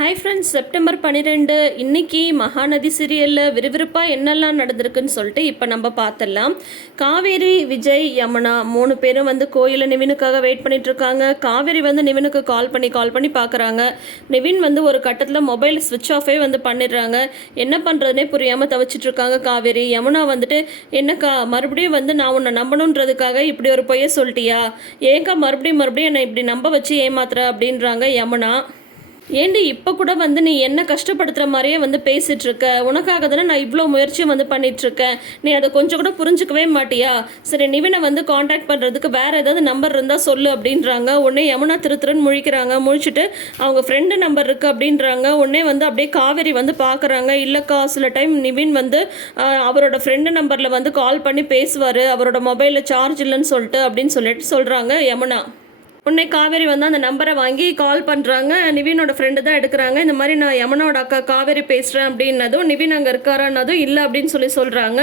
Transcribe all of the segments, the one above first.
Hi friends September பன்னிரெண்டு இன்றைக்கி மகாநதி சீரியலில் விறுவிறுப்பாக என்னெல்லாம் நடந்திருக்குன்னு சொல்லிட்டு இப்போ நம்ம பார்த்துடலாம். காவேரி விஜய் யமுனா மூணு பேரும் வந்து கோயிலில் நிவினுக்காக வெயிட் பண்ணிகிட்ருக்காங்க காவேரி வந்து நிவினுக்கு கால் பண்ணி கால் பண்ணி பார்க்குறாங்க. நிவின் வந்து ஒரு கட்டத்தில் மொபைல் ஸ்விட்ச் ஆஃபே வந்து பண்ணிடுறாங்க. என்ன பண்ணுறதுனே புரியாமல் தவிச்சிட்ருக்காங்க காவேரி. யமுனா வந்துட்டு என்னக்கா மறுபடியும் வந்து நான் உன்னை நம்பணுன்றதுக்காக இப்படி ஒரு பொய்ய சொல்லிட்டியா? ஏங்கா மறுபடியும் மறுபடியும் என்னை இப்படி நம்ப வச்சு ஏமாத்துற? அப்படின்றாங்க யமுனா. ஏண்டி இப்போ கூட வந்து நீ என்ன கஷ்டப்படுத்துகிற மாதிரியே வந்து பேசிகிட்ருக்க உனக்காக தானே நான் இவ்வளோ முயற்சியும் வந்து பண்ணிகிட்ருக்கேன் நீ அதை கொஞ்சம் கூட புரிஞ்சுக்கவே மாட்டியா? சரி நிவினை வந்து காண்டாக்ட் பண்ணுறதுக்கு வேறு ஏதாவது நம்பர் இருந்தால் சொல்லு அப்படின்றாங்க. உடனே யமுனா திருத்திரன் முழிக்கிறாங்க. முழிச்சுட்டு அவங்க ஃப்ரெண்டு நம்பர் இருக்குது அப்படின்றாங்க. உடனே வந்து அப்படியே காவேரி வந்து பார்க்குறாங்க இல்லைக்கா சில டைம் நிவின் வந்து அவரோட ஃப்ரெண்டு நம்பரில் வந்து கால் பண்ணி பேசுவார். அவரோட மொபைலில் சார்ஜ் இல்லைன்னு சொல்லிட்டு அப்படின்னு சொல்லிட்டு சொல்கிறாங்க யமுனா. உன்னை காவேரி வந்து அந்த நம்பரை வாங்கி கால் பண்ணுறாங்க நிவினோட ஃப்ரெண்டு தான் எடுக்கிறாங்க. இந்த மாதிரி நான் யமனோட அக்கா காவேரி பேசுகிறேன் அப்படின்னதும் நிவின் அங்கே இருக்காரான்னதும் இல்லை அப்படின்னு சொல்லி சொல்கிறாங்க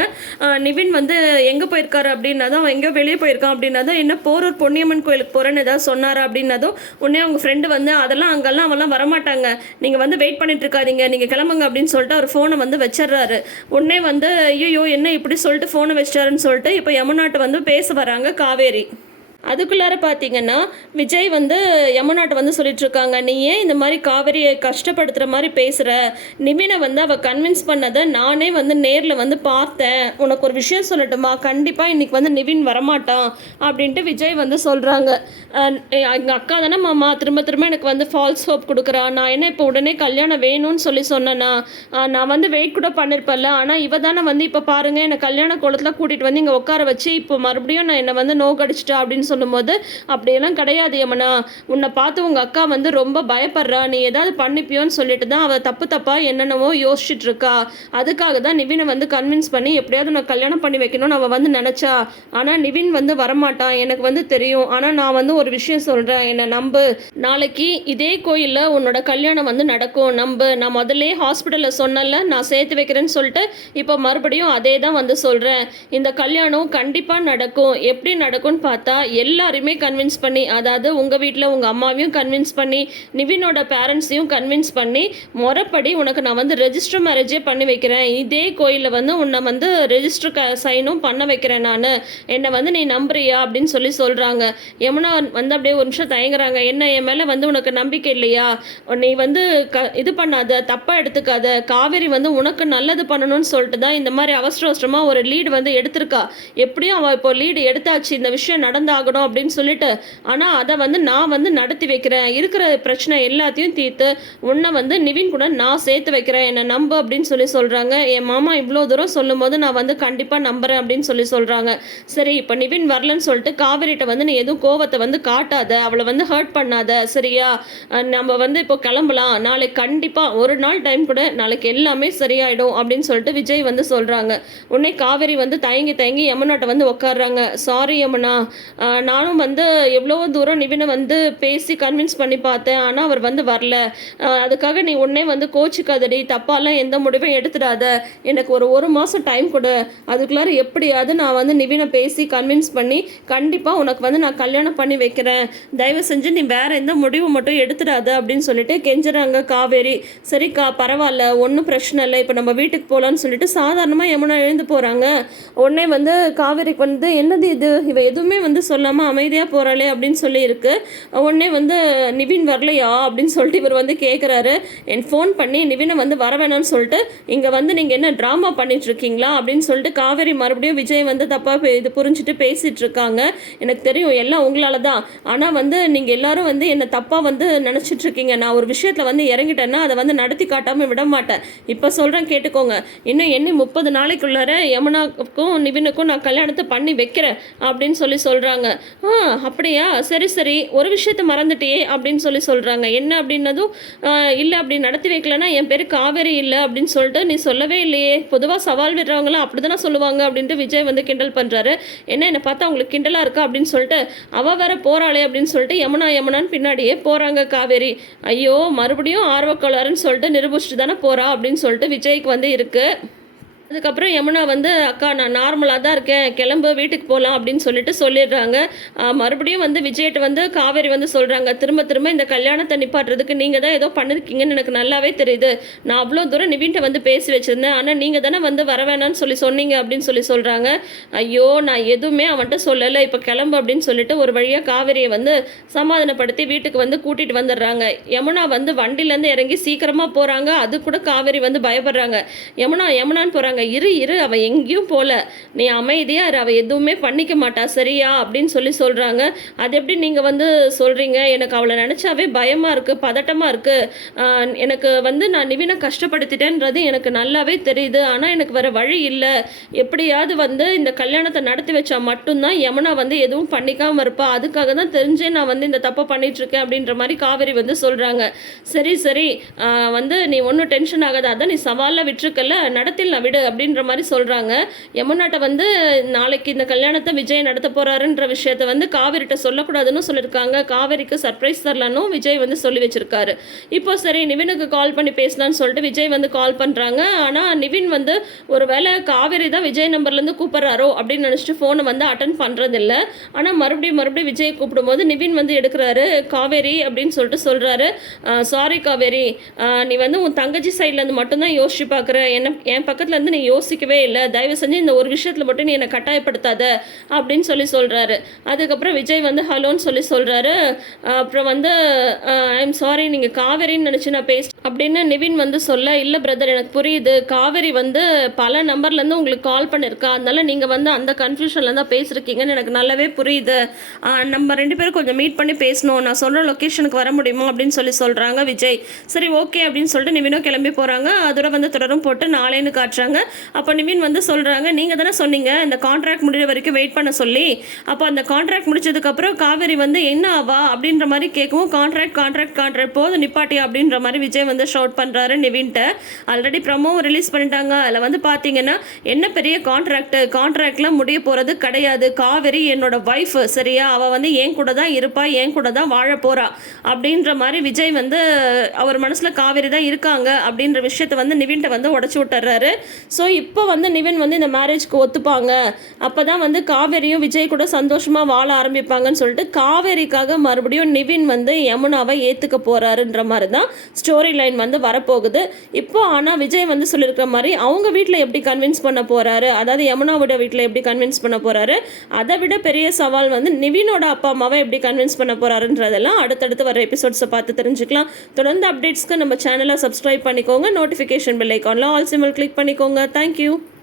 நிவின் வந்து எங்கே போயிருக்காரு அப்படின்னதும் அவன் எங்கே வெளியே போயிருக்கான் அப்படின்னதும் என்ன போரூர் பொன்னியம்மன் கோயிலுக்கு போகிறேன்னு ஏதாவது சொன்னாரா அப்படின்னதும் உடனே அவங்க ஃப்ரெண்டு வந்து அதெல்லாம் அங்கெல்லாம் அவெல்லாம் வரமாட்டாங்க. நீங்கள் வந்து வெயிட் பண்ணிட்டு இருக்காதீங்க. நீங்கள் கிளம்புங்க அப்படின்னு சொல்லிட்டு அவர் ஃபோனை வந்து வச்சிடுறாரு. உடனே வந்து ஐயோ என்ன இப்படி சொல்லிட்டு ஃபோனை வச்சிட்டாருன்னு சொல்லிட்டு இப்போ யமுனாட்ட வந்து பேச வராங்க காவேரி. அதுக்குள்ளார பார்த்தீங்கன்னா விஜய் வந்து யமுனாட்ட வந்து சொல்லிட்டு இருக்காங்க நீ ஏன் இந்த மாதிரி காவேரியை கஷ்டப்படுத்துகிற மாதிரி பேசுகிற நிவினை வந்து அவள் கன்வின்ஸ் பண்ணதை நானே வந்து நேரில் வந்து பார்த்தேன். உனக்கு ஒரு விஷயம் சொல்லட்டுமா? கண்டிப்பாக இன்றைக்கி வந்து நிவின் வரமாட்டான் அப்படின்ட்டு விஜய் வந்து சொல்கிறாங்க எங்கள் அக்கா தானே மாமா திரும்ப திரும்ப எனக்கு வந்து ஃபால்ஸ் ஹோப் கொடுக்குறா. நான் என்ன இப்போ உடனே கல்யாணம் வேணும்னு சொல்லி சொன்னேன்னா நான் வந்து வெயிட் கூட பண்ணிருப்பேன்ல. ஆனால் இவ தானே வந்து இப்போ பாருங்க என்னை கல்யாண கோலத்தில் கூட்டிகிட்டு வந்து இங்கே உட்கார வச்சு இப்போ மறுபடியும் நான் என்னை வந்து நோக்கடிச்சிட்டா அப்படின்னு சொல்லும்போது அப்படியெல்லாம் கிடையாது யமுனா. உன்னை பார்த்து உங்கள் அக்கா வந்து ரொம்ப பயப்படுறா. நீ ஏதாவது பண்ணிப்பியோன்னு சொல்லிட்டு தான் அவள் தப்பு தப்பாக என்னென்னவோ யோசிச்சுட்டு இருக்கா அதுக்காக தான் நிவினை வந்து கன்வின்ஸ் பண்ணி எப்படியாவது நான் கல்யாணம் பண்ணி வைக்கணும்னு அவள் வந்து நினச்சா. ஆனால் நிவின் வந்து வரமாட்டான் எனக்கு வந்து தெரியும். ஆனால் நான் வந்து ஒரு விஷயம் சொல்கிறேன் என்னை நம்பு. நாளைக்கு இதே கோயிலில் உன்னோட கல்யாணம் வந்து நடக்கும். நம்பு. நான் முதல்ல ஹாஸ்பிட்டலில் சொன்னல நான் சேர்த்து வைக்கிறேன்னு சொல்லிட்டு இப்போ மறுபடியும் அதே தான் வந்து சொல்கிறேன் இந்த கல்யாணம் கண்டிப்பாக நடக்கும். எப்படி நடக்கும்னு பார்த்தா எல்லாருமே கன்வின்ஸ் பண்ணி அதாவது உங்கள் வீட்டில் உங்கள் அம்மாவையும் கன்வின்ஸ் பண்ணி நிவினோட பேரண்ட்ஸையும் கன்வின்ஸ் பண்ணி முறைப்படி உனக்கு நான் வந்து ரெஜிஸ்டர் மேரேஜே பண்ணி வைக்கிறேன். இதே கோயிலில் வந்து உன்னை வந்து ரெஜிஸ்டர் க சைனும் பண்ண வைக்கிறேன் நான். என்னை வந்து நீ நம்புறியா அப்படின்னு சொல்லி சொல்கிறாங்க யமுனா வந்து அப்படியே ஒரு நிமிஷம் தயங்குறாங்க. என்ன என் மேலே வந்து உனக்கு நம்பிக்கை இல்லையா? நீ வந்து க இது பண்ணாத தப்பாக எடுத்துக்காத. காவேரி வந்து உனக்கு நல்லது பண்ணணும்னு சொல்லிட்டு தான் இந்த மாதிரி அவசர அவசரமாக ஒரு லீடு வந்து எடுத்திருக்கா. எப்படியும் அவள் இப்போ லீடு எடுத்தாச்சு. இந்த விஷயம் ஆகணும் அப்படின்னு சொல்லிட்டு. ஆனால் அதை வந்து நான் வந்து நடத்தி வைக்கிறேன். இருக்கிற பிரச்சனை எல்லாத்தையும் தீர்த்து உன்னை வந்து நிவின் கூட நான் சேர்த்து வைக்கிறேன். என்னை நம்பு அப்படின்னு சொல்லி சொல்கிறாங்க என் மாமா இவ்வளோ தூரம் சொல்லும்போது நான் வந்து கண்டிப்பாக நம்புறேன் அப்படின்னு சொல்லி சொல்கிறாங்க சரி இப்போ நிவின் வரலன்னு சொல்லிட்டு காவேரிட்ட வந்து நீ எதுவும் கோவத்தை வந்து காட்டாத. அவளை வந்து ஹர்ட் பண்ணாத. சரியா? நம்ம வந்து இப்போ கிளம்பலாம். நாளைக்கு கண்டிப்பாக ஒரு நாள் டைம் கூட நாளைக்கு எல்லாமே சரியாயிடும் அப்படின்னு சொல்லிட்டு விஜய் வந்து சொல்கிறாங்க உன்னை காவேரி வந்து தயங்கி தயங்கி யமுனாட்ட வந்து உட்காடுறாங்க சாரி யமுனா. நானும் வந்து எவ்வளோ தூரம் நிவினை வந்து பேசி கன்வின்ஸ் பண்ணி பார்த்தேன். ஆனால் அவர் வந்து வரல. அதுக்காக நீ உடனே வந்து கோச்சிக்காதடி. தப்பாலாம் எந்த முடிவும் எடுத்துடாத. எனக்கு ஒரு ஒரு மாதம் டைம் கொடு. அதுக்குள்ளார எப்படியாவது நான் வந்து நிவினை பேசி கன்வின்ஸ் பண்ணி கண்டிப்பாக உனக்கு வந்து நான் கல்யாணம் பண்ணி வைக்கிறேன். தயவு செஞ்சு நீ வேற எந்த முடிவு மட்டும் எடுத்துடாத அப்படின்னு சொல்லிட்டு கெஞ்சுறாங்க காவேரி. சரிக்கா பரவாயில்ல. ஒன்றும் பிரச்சனை இல்லை. இப்போ நம்ம வீட்டுக்கு போகலான்னு சொல்லிட்டு சாதாரணமாக யமுனா எழுந்து போகிறாங்க உடனே வந்து காவேரிக்கு வந்து என்னது இது? இவ எதுவுமே வந்து சொல்ல சொல்லாமல் அமைதியாக போகிறாளே அப்படின்னு சொல்லி இருக்கு உடனே வந்து நிவின் வரலையா அப்படின்னு சொல்லிட்டு இவர் வந்து கேட்குறாரு என் ஃபோன் பண்ணி நிவினை வந்து வர வேணாம்னு சொல்லிட்டு இங்கே வந்து நீங்கள் என்ன ட்ராமா பண்ணிட்டு இருக்கீங்களா அப்படின்னு சொல்லிட்டு காவேரி மறுபடியும் விஜய் வந்து தப்பாக இது புரிஞ்சுட்டு பேசிட்டு இருக்காங்க. எனக்கு தெரியும் எல்லாம் உங்களால தான் ஆனால் வந்து நீங்கள் எல்லாரும் வந்து என்னை தப்பாக வந்து நினச்சிட்டு இருக்கீங்க. நான் ஒரு விஷயத்தில் வந்து இறங்கிட்டேன்னா அதை வந்து நடத்தி காட்டாமல் விட மாட்டேன். இப்போ சொல்கிறேன் கேட்டுக்கோங்க. இன்னும் என்ன முப்பது நாளைக்குள்ளார யமுனாவுக்கும் நிவினுக்கும் நான் கல்யாணத்தை பண்ணி வைக்கிறேன் அப்படின்னு சொல்லி சொல்கிறாங்க ஆ அப்படியா? சரி சரி. ஒரு விஷயத்த மறந்துட்டியே அப்படின்னு சொல்லி சொல்கிறாங்க என்ன அப்படின்னதும் இல்லை அப்படி நடத்தி வைக்கலன்னா என் பேர் காவேரி இல்லை அப்படின்னு சொல்லிட்டு நீ சொல்லவே இல்லையே. பொதுவாக சவால் விடுறவங்களாம் அப்படி தானே சொல்லுவாங்க அப்படின்ட்டு விஜய் வந்து கிண்டல் பண்ணுறாரு என்ன என்னை பார்த்தா அவங்களுக்கு கிண்டலாக இருக்கா அப்படின்னு சொல்லிட்டு அவள் வேற போகிறாளே அப்படின்னு சொல்லிட்டு யமுனா யமுனான்னு பின்னாடியே போகிறாங்க காவேரி. ஐயோ மறுபடியும் ஆர்வக்கோளாறுன்னு சொல்லிட்டு நிரூபிச்சுட்டு தானே போகிறா அப்படின்னு சொல்லிட்டு விஜய்க்கு வந்து இருக்குது அதுக்கப்புறம் யமுனா வந்து அக்கா நான் நார்மலாக தான் இருக்கேன். கிளம்பு வீட்டுக்கு போகலாம் அப்படின்னு சொல்லிட்டு சொல்லிடுறாங்க. மறுபடியும் வந்து விஜய்கிட்ட வந்து காவேரி வந்து சொல்கிறாங்க திரும்ப திரும்ப இந்த கல்யாணத்தை நிப்பாட்டுறதுக்கு நீங்கள் தான் ஏதோ பண்ணிருக்கீங்கன்னு எனக்கு நல்லாவே தெரியுது. நான் அவ்வளோ தூரம் நிவின்ட்ட வந்து பேசி வச்சுருந்தேன். ஆனால் நீங்கள் தானே வந்து வர வேணாம்னு சொல்லி சொன்னீங்க அப்படின்னு சொல்லி சொல்கிறாங்க ஐயோ நான் எதுவுமே அவன்கிட்ட சொல்லலை. இப்போ கிளம்பு அப்படின்னு சொல்லிட்டு ஒரு வழியாக காவேரியை வந்து சமாதானப்படுத்தி வீட்டுக்கு வந்து கூட்டிகிட்டு வந்துடுறாங்க. யமுனா வந்து வண்டியிலேருந்து இறங்கி சீக்கிரமாக போகிறாங்க அது கூட காவேரி வந்து பயப்படுறாங்க. யமுனா யமுனான்னு போகிறாங்க இரு இரு அவள் எங்கேயும் போகல நீ அமைதியாக இரு அவள் எதுவுமே பண்ணிக்க மாட்டா சரியா? அப்படின்னு சொல்லி சொல்கிறாங்க அது எப்படி நீங்கள் வந்து சொல்கிறீங்க எனக்கு அவளை நினச்சாவே பயமாக இருக்குது பதட்டமாக இருக்குது எனக்கு வந்து நான் நிவினை கஷ்டப்படுத்திட்டேன்றது எனக்கு நல்லாவே தெரியுது. ஆனால் எனக்கு வேறு வழி இல்லை. எப்படியாவது வந்து இந்த கல்யாணத்தை நடத்தி வச்சா மட்டும்தான் யமுனா வந்து எதுவும் பண்ணிக்காமல் இருப்பா. அதுக்காக தான் தெரிஞ்சே நான் வந்து இந்த தப்பை பண்ணிகிட்ருக்கேன் அப்படின்ற மாதிரி காவேரி வந்து சொல்கிறாங்க சரி சரி. வந்து நீ ஒன்றும் டென்ஷன் ஆகாத. அதான் நீ சவாலில் விட்டுருக்கல நடத்திடலாம் விடு. அப்படின்ற மாதிரி சொல்கிறாங்க யமுனாட்ட வந்து நாளைக்கு இந்த கல்யாணத்தை விஜய் நடத்த போகிறாருன்ற விஷயத்த வந்து காவேரிட்ட சொல்லக்கூடாதுன்னு சொல்லியிருக்காங்க. காவேரிக்கு சர்ப்ரைஸ் தரலன்னு விஜய் வந்து சொல்லி வச்சுருக்காரு. இப்போ சரி நிவினுக்கு கால் பண்ணி பேசலான்னு சொல்லிட்டு விஜய் வந்து கால் பண்ணுறாங்க ஆனால் நிவின் வந்து ஒரு வேளை காவேரி தான் விஜய் நம்பர்லேருந்து கூப்பிட்றாரோ அப்படின்னு நினச்சிட்டு ஃபோனை வந்து அட்டன் பண்ணுறதில்ல ஆனால் மறுபடியும் மறுபடியும் விஜய் கூப்பிடும்போது நிவின் வந்து எடுக்கிறாரு காவேரி அப்படின்னு சொல்லிட்டு சொல்கிறாரு சாரி காவேரி. நீ வந்து உன் தங்கச்சி சைட்லேருந்து மட்டும்தான் யோசிச்சு பார்க்குற. என்ன என் பக்கத்துலேருந்து நீ யோசிக்கவே இல்லை. தயவு செஞ்சு இந்த ஒரு விஷயத்தில் மட்டும் நீ என்னை கட்டாயப்படுத்தாத அப்படின்னு சொல்லி சொல்கிறாரு அதுக்கப்புறம் விஜய் வந்து ஹலோன்னு சொல்லி சொல்கிறாரு அப்புறம் வந்து ஐ எம் சாரி நீங்கள் காவேரின்னு நினச்சி நான் பேச அப்படின்னு நிவின் வந்து சொல்ல இல்லை பிரதர் எனக்கு புரியுது. காவேரி வந்து பல நம்பர்லேருந்து உங்களுக்கு கால் பண்ணியிருக்கா அதனால நீங்கள் வந்து அந்த கன்ஃபியூஷனில் தான் பேசியிருக்கீங்கன்னு எனக்கு நல்லாவே புரியுது. நம்ம ரெண்டு பேரும் கொஞ்சம் மீட் பண்ணி பேசணும். நான் சொல்கிற லொக்கேஷனுக்கு வர முடியுமா? அப்படின்னு சொல்லி சொல்கிறாங்க விஜய். சரி ஓகே அப்படின்னு சொல்லிட்டு நிவினும் கிளம்பி போகிறாங்க அதோட வந்து தொடரும் போட்டு நாளைன்னு காட்டுறாங்க. அப்போ நிவின் வந்து சொல்கிறாங்க நீங்கள் தானே சொன்னீங்க இந்த கான்ட்ராக்ட் முடிகிற வரைக்கும் வெயிட் பண்ண சொல்லி. அப்போ அந்த கான்ட்ராக்ட் முடிச்சதுக்கப்புறம் காவேரி வந்து என்ன ஆவா? அப்படின்ற மாதிரி கேட்கவும் கான்ட்ராக்ட் கான்ட்ராக்ட் கான்ட்ராக்ட் போதும் நிப்பாட்டி அப்படின்ற மாதிரி விஜய் வந்து ஷவுட் பண்ணுறாரு நிவின்ட்ட. ஆல்ரெடி ப்ரமோவும் ரிலீஸ் பண்ணிட்டாங்க. அதில் வந்து பார்த்தீங்கன்னா என்ன பெரிய கான்ட்ராக்ட் கான்ட்ராக்ட்லாம் முடிய போகிறது கிடையாது. காவேரி என்னோட ஒய்ஃப் சரியா? அவள் வந்து என் கூட தான் இருப்பா என் கூட தான் வாழ போகிறா அப்படின்ற மாதிரி விஜய் வந்து அவர் மனசில் காவேரி தான் இருக்காங்க. அப்படின்ற விஷயத்த வந்து நிவின்ட்ட வந்து உடச்சி விட்டுறாரு. ஸோ இப்போ வந்து நிவின் வந்து இந்த மேரேஜ்க்கு ஒத்துப்பாங்க. அப்போ தான் வந்து காவேரியும் விஜய் கூட சந்தோஷமாக வாழ ஆரம்பிப்பாங்கன்னு சொல்லிட்டு காவேரிக்காக மறுபடியும் நிவின் வந்து யமுனாவை ஏற்றுக்க போகிறாருன்ற மாதிரி தான் ஸ்டோரி லைன் வந்து வரப்போகுது. இப்போ ஆனால் விஜய் வந்து சொல்லியிருக்கிற மாதிரி அவங்க வீட்டில் எப்படி கன்வின்ஸ் பண்ண போகிறாரு அதாவது யமுனாவோட வீட்டில் எப்படி கன்வின்ஸ் பண்ண போகிறாரு அதை விட பெரிய சவால் வந்து நிவினோட அப்பா அம்மாவை எப்படி கன்வின்ஸ் பண்ண போகிறாருன்றதெல்லாம் அடுத்தடுத்து வர எபிசோட்ஸை பார்த்து தெரிஞ்சுக்கலாம். தொடர்ந்து அப்டேட்ஸ்க்கு நம்ம சேனலை சப்ஸ்கிரைப் பண்ணிக்கோங்க. நோட்டிஃபிகேஷன் பெல் ஐக்கானில் ஆல் சிம்பிள் கிளிக் பண்ணிக்கோங்க. Thank you.